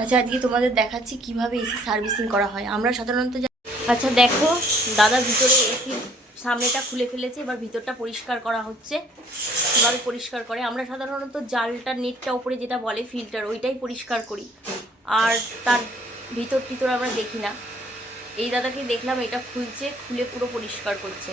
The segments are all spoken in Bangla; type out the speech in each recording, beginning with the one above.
আচ্ছা, আজকে তোমাদের দেখাচ্ছি কিভাবে এসি সার্ভিসিং করা হয়। আমরা সাধারণত আচ্ছা দেখো, দাদা ভিতরে এসি সামনেটা খুলে ফেলেছে, এবার ভিতরটা পরিষ্কার করা হচ্ছে। কীভাবে পরিষ্কার করে, আমরা সাধারণত জালটা নেটটা উপরে যেটা বলে ফিল্টার, ওইটাই পরিষ্কার করি, আর তার ভিতর টিতর আমরা দেখি না। এই দাদাকে দেখলাম এটা খুলছে, খুলে পুরো পরিষ্কার করছে।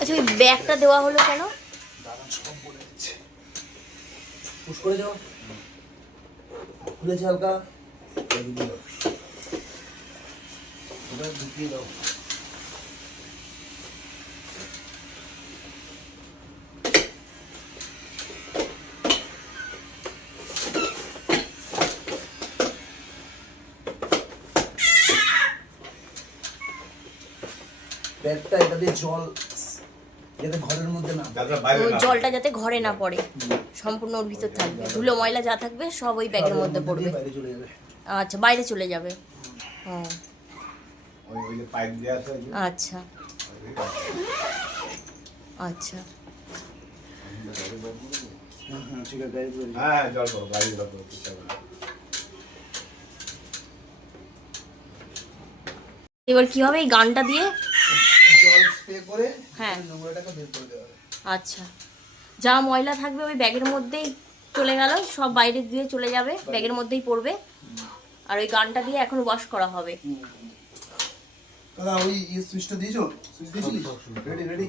আচ্ছা, ওই ব্যাগটা দেওয়া হলো কেন? পুশ করে যাও, খুলেছে হালকা, ওটা ঢুকিয়ে দাও। ব্যাগটা এটা দিয়ে জল যাতে ঘরের মধ্যে না, জলটা যাতে ঘরে না পড়ে, সম্পূর্ণ ওর ভিতর থাকবে। ধুলো ময়লা যা থাকবে সব ওই ব্যাগের মধ্যে পড়বে। বাইরে চলে যাবে। আচ্ছা, বাইরে চলে যাবে। হ্যাঁ, আচ্ছা আচ্ছা। ঠিক আছে, এবার কি হবে, এই গানটা দিয়ে জল স্প্রে করে হ্যাঁ নোংরাটাকে বের করে দেওয়া হবে। আচ্ছা, যা ময়লা থাকবে ওই ব্যাগের মধ্যেই চলে গেল, সব বাইরে দিয়ে চলে যাবে, ব্যাগের মধ্যেই পড়বে। আর ওই গানটা দিয়ে এখন ওয়াশ করা হবে। দাদা ওই সুইচটা দিয়েছো? সুইচ দিয়েছিস? Ready ready.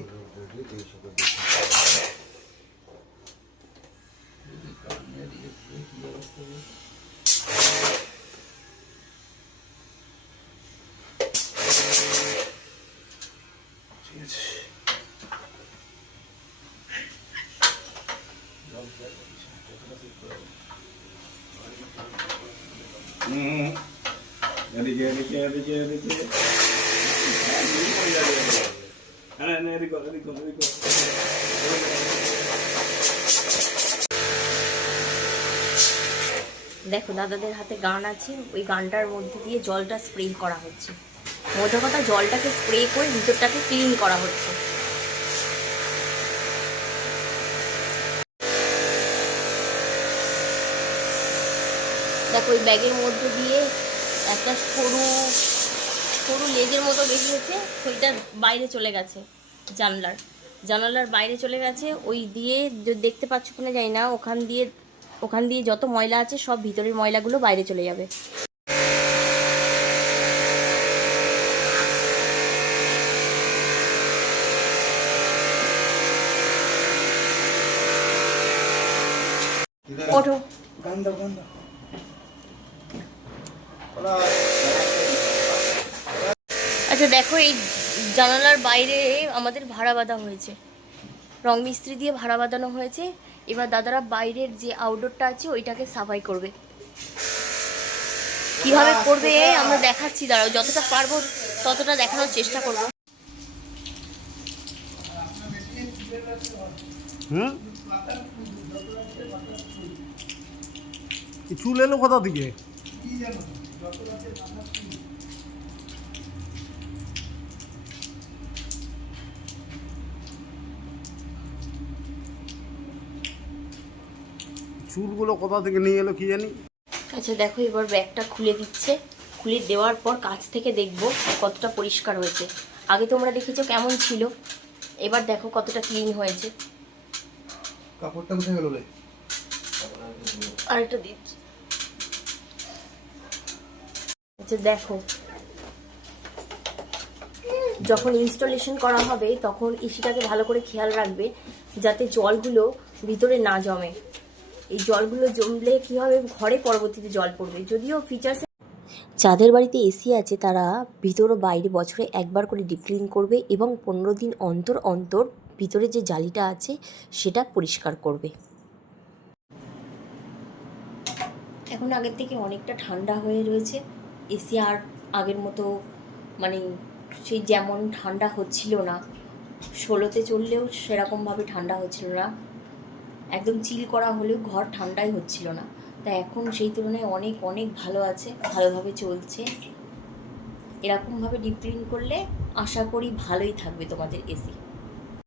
ঠিক আছে, দেখো দাদাদের হাতে গান আছে, ওই গানটার মধ্যে দিয়ে জলটা স্প্রে করা হচ্ছে। মোটা কথা জলটাকে স্প্রে করে ভিতরটাকে ক্লিন করা হচ্ছে। দেখো ওই ব্যাগের মধ্যে দিয়ে একটা সরু সরু লেজের মতো বেরিয়েছে, সেইটা বাইরে চলে গেছে, জানালার বাইরে চলে গেছে। ওই দিয়ে দেখতে পাচ্ছ কিনা জানি না, ওখান দিয়ে যত ময়লা আছে সব ভিতরের ময়লাগুলো বাইরে চলে যাবে। ওঠো। গান দাও গান দাও। আচ্ছা দেখো, এই জানালার বাইরে আমাদের ভাড়া বাঁধা হয়েছে, রং মিস্ত্রি দিয়ে ভাড়া বাঁধানো হয়েছে। এবার দাদারা বাইরের যে আউটডোরটা আছে ওইটাকে সাফাই করবে। কিভাবে করবে আমরা দেখাচ্ছি, দাঁড়াও, যতটা পারবো ততটা দেখানোর চেষ্টা করব। চুল এলো কোথা থেকে? চুলগুলো কোথা থেকে নিয়ে এলো কি জানি। আচ্ছা দেখো, এবার ব্যাগটা খুলে দিচ্ছে, খুলে দেওয়ার পর কাছ থেকে দেখবো কতটা পরিষ্কার হয়েছে। আগে তোমরা দেখেছো কেমন ছিল, এবার দেখো কতটা ক্লিন হয়েছে। কাপড়টা কোথায় গেল রে? আরেকটা দিচ্ছি। আচ্ছা দেখো, যখন ইনস্টলেশন করা হবে তখন এসিটাকে ভালো করে খেয়াল রাখবে যাতে জলগুলো ভিতরে না জমে। এই জলগুলো জমলে কি হবে, ঘরে পরবর্তীতে জল পড়বে। যদিও ফিচার্স যাদের বাড়িতে এসি আছে তারা ভিতর ও বাইরে বছরে একবার করে ডিপ ক্লিন করবে এবং 15 দিন অন্তর অন্তর ভিতরে যে জালিটা আছে সেটা পরিষ্কার করবে। এখন আগের থেকে অনেকটা ঠান্ডা হয়ে রয়েছে, এসি আর আগের মতো মানে সেই যেমন ঠান্ডা হচ্ছিল না, 16তে চললেও সেরকমভাবে ঠান্ডা হচ্ছিল না, একদম চিল করা হলেও ঘর ঠান্ডাই হচ্ছিল না। তা এখন সেই তুলনায় অনেক অনেক ভালো আছে, ভালোভাবে চলছে। এরকমভাবে ডিপ ক্লিন করলে আশা করি ভালোই থাকবে তোমাদের এসি।